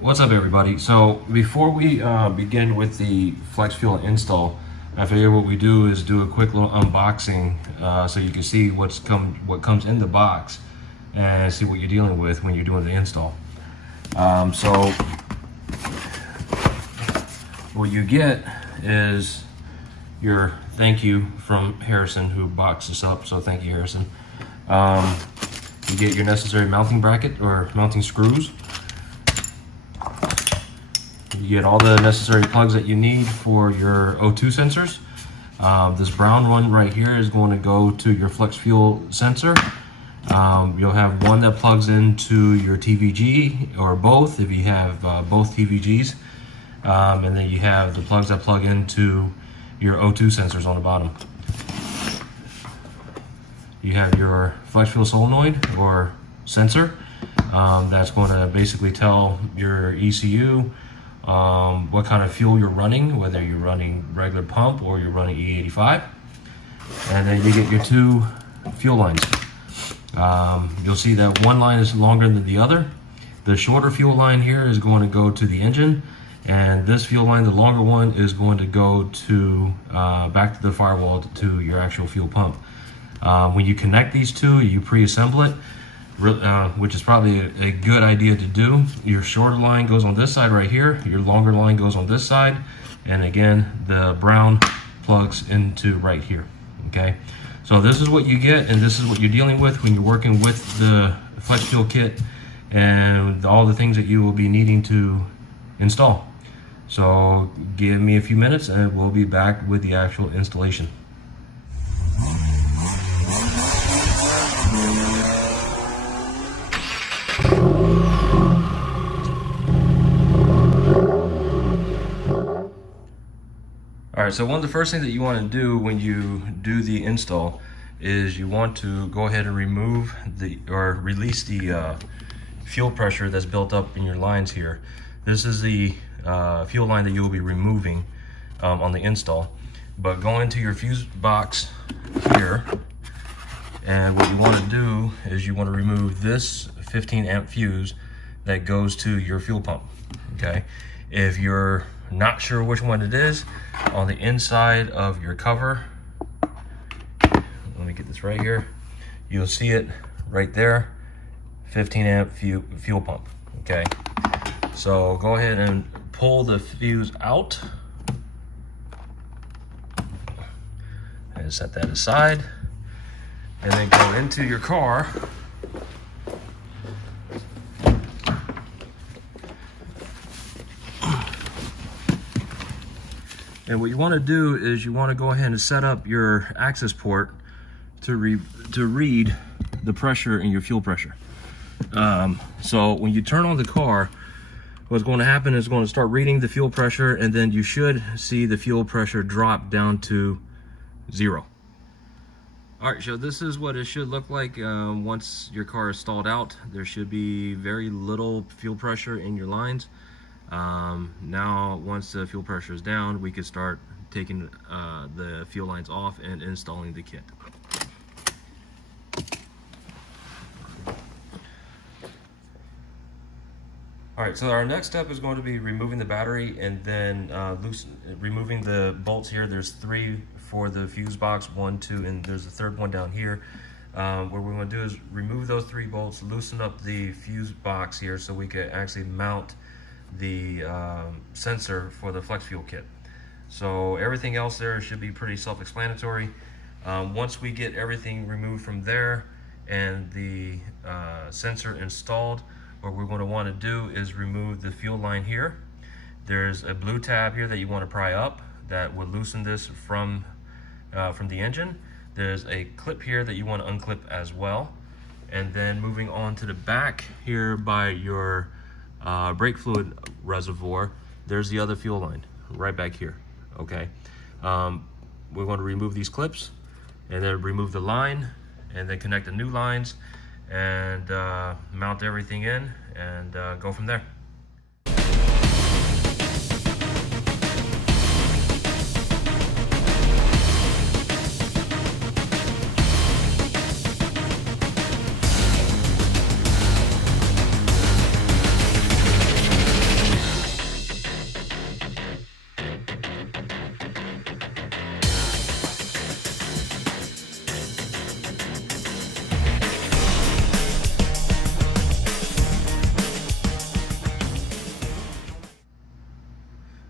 What's up, everybody? So before we begin with the flex fuel install, I figure what we do is do a quick little unboxing so you can see what comes in the box and see what you're dealing with when you're doing the install. So what you get is your thank you from Harrison, who boxed this up. So thank you, Harrison. You get your necessary mounting bracket or mounting screws. You get all the necessary plugs that you need for your O2 sensors. This brown one right here is going to go to your flex fuel sensor. You'll have one that plugs into your TVG, or both if you have both TVGs. And then you have the plugs that plug into your O2 sensors on the bottom. You have your flex fuel solenoid or sensor that's going to basically tell your ECU what kind of fuel you're running, whether you're running regular pump or you're running E85. And then you get your two fuel lines. You'll see that one line is longer than the other. The shorter fuel line here is going to go to the engine, and this fuel line, the longer one, is going to go to back to the firewall to your actual fuel pump. When you connect these two, you pre-assemble it, which is probably a good idea to do. Your shorter line goes on this side right here, your longer line goes on this side, and again the brown plugs into right here. Okay, so this is what you get, and this is what you're dealing with when you're working with the flex fuel kit and all the things that you will be needing to install. So give me a few minutes and we'll be back with the actual installation. Alright, so one of the first things that you want to do when you do the install is you want to go ahead and remove or release the fuel pressure that's built up in your lines here. This is the fuel line that you will be removing on the install. But go into your fuse box here, and what you want to do is you want to remove this 15 amp fuse that goes to your fuel pump. Okay, if you're not sure which one it is, on the inside of your cover, let me get this right here, you'll see it right there, 15 amp fuel pump. Okay, so go ahead and pull the fuse out and set that aside, and then go into your car and what you want to do is you want to go ahead and set up your access port to read the pressure in your fuel pressure. So when you turn on the car, what's going to happen is going to start reading the fuel pressure, and then you should see the fuel pressure drop down to 0. All right, so this is what it should look like once your car is stalled out. There should be very little fuel pressure in your lines. Now, once the fuel pressure is down, we could start taking the fuel lines off and installing the kit. All right, so our next step is going to be removing the battery and then removing the bolts here. There's 3 for the fuse box, 1, 2, and there's a third one down here. What we're going to do is remove those 3 bolts, loosen up the fuse box here so we can actually mount the sensor for the flex fuel kit. So everything else there should be pretty self-explanatory. Once we get everything removed from there and the sensor installed, what we're going to want to do is remove the fuel line here. There's a blue tab here that you want to pry up that would loosen this from the engine. There's a clip here that you want to unclip as well. And then moving on to the back here by your brake fluid reservoir, there's the other fuel line right back here. Okay, we're going to remove these clips and then remove the line and then connect the new lines and mount everything in and go from there.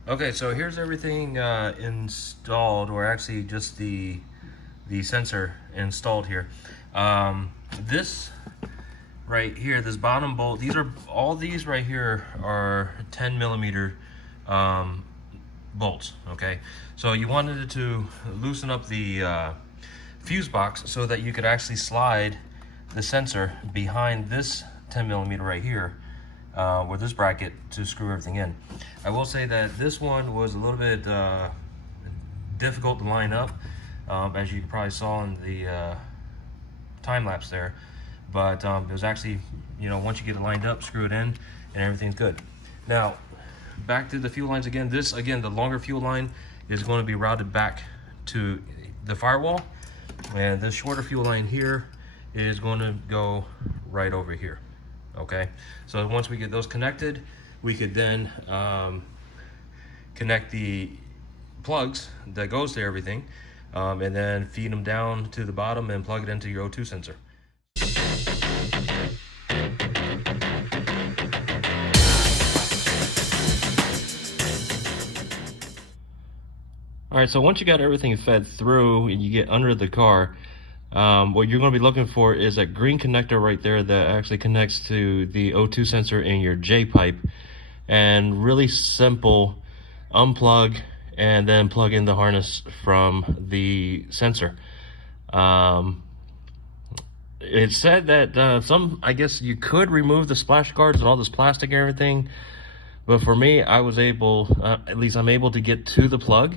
Okay, so here's everything installed, or actually just the sensor installed here. This right here, this bottom bolt, all these right here are 10 millimeter bolts. Okay, so you wanted to loosen up the fuse box so that you could actually slide the sensor behind this 10 millimeter right here with this bracket to screw everything in. I will say that this one was a little bit difficult to line up, as you probably saw in the time lapse there, but it was actually, you know, once you get it lined up, screw it in and everything's good. Now back to the fuel lines again. This, again, the longer fuel line is going to be routed back to the firewall, and this shorter fuel line here is going to go right over here. Okay, so once we get those connected, we could then connect the plugs that goes to everything, and then feed them down to the bottom and plug it into your O2 sensor. All right, so once you got everything fed through and you get under the car, what you're going to be looking for is that green connector right there that actually connects to the O2 sensor in your J pipe. And really simple, unplug and then plug in the harness from the sensor. It said that I guess you could remove the splash guards and all this plastic and everything, but for me, I was able, at least I'm able to get to the plug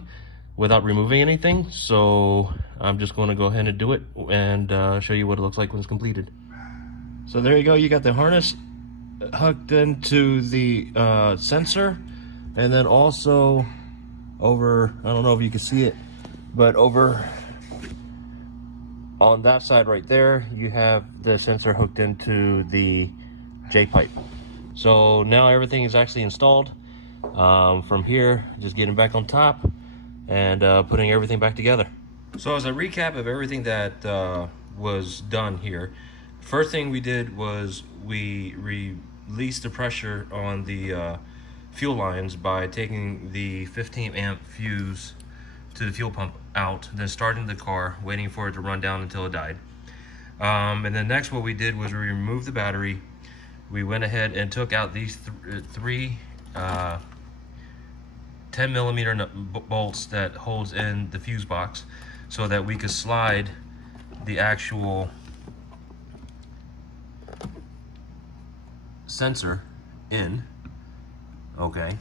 without removing anything. So I'm just going to go ahead and do it and show you what it looks like when it's completed. So there you go, you got the harness hooked into the sensor, and then also over, I don't know if you can see it, but over on that side right there, you have the sensor hooked into the J pipe. So now everything is actually installed. From here, just getting back on top and putting everything back together. So as a recap of everything that was done here, first thing we did was we released the pressure on the fuel lines by taking the 15 amp fuse to the fuel pump out, then starting the car, waiting for it to run down until it died. And then next what we did was we removed the battery. We went ahead and took out these three 10 millimeter bolts that holds in the fuse box so that we could slide the actual sensor in. Okay,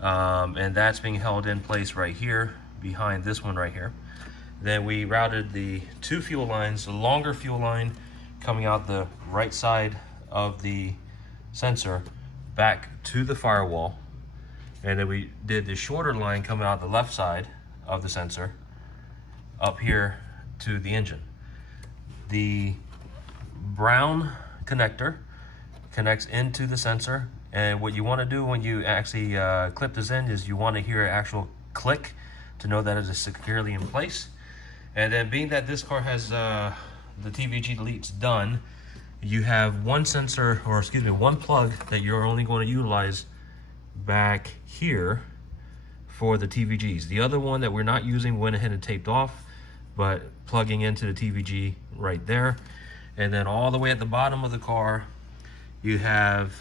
and that's being held in place right here behind this one right here. Then we routed the two fuel lines, the longer fuel line coming out the right side of the sensor back to the firewall, and then we did the shorter line coming out the left side of the sensor up here to the engine. The brown connector connects into the sensor, and what you want to do when you actually clip this in is you want to hear an actual click to know that it is securely in place. And then being that this car has the TVG deletes done, you have one sensor, or excuse me, one plug that you're only going to utilize back here for the TVGs. The other one that we're not using went ahead and taped off, but plugging into the TVG right there. And then all the way at the bottom of the car, you have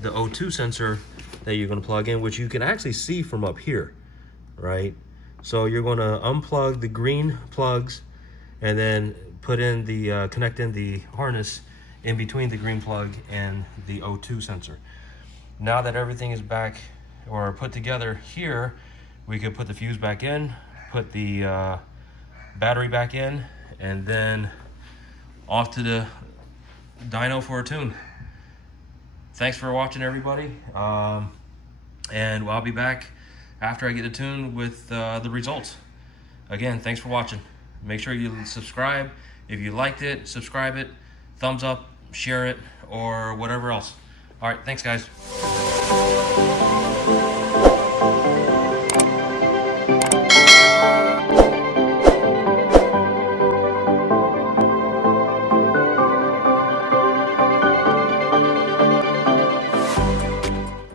the O2 sensor that you're going to plug in, which you can actually see from up here, right? So you're going to unplug the green plugs and then put in the connect in the harness in between the green plug and the O2 sensor. Now that everything is back or put together here, we could put the fuse back in, put the battery back in, and then off to the dyno for a tune. Thanks for watching, everybody, and I'll be back after I get the tune with the results. Again, thanks for watching. Make sure you subscribe. If you liked it, subscribe it, thumbs up, share it, or whatever else. All right, thanks, guys.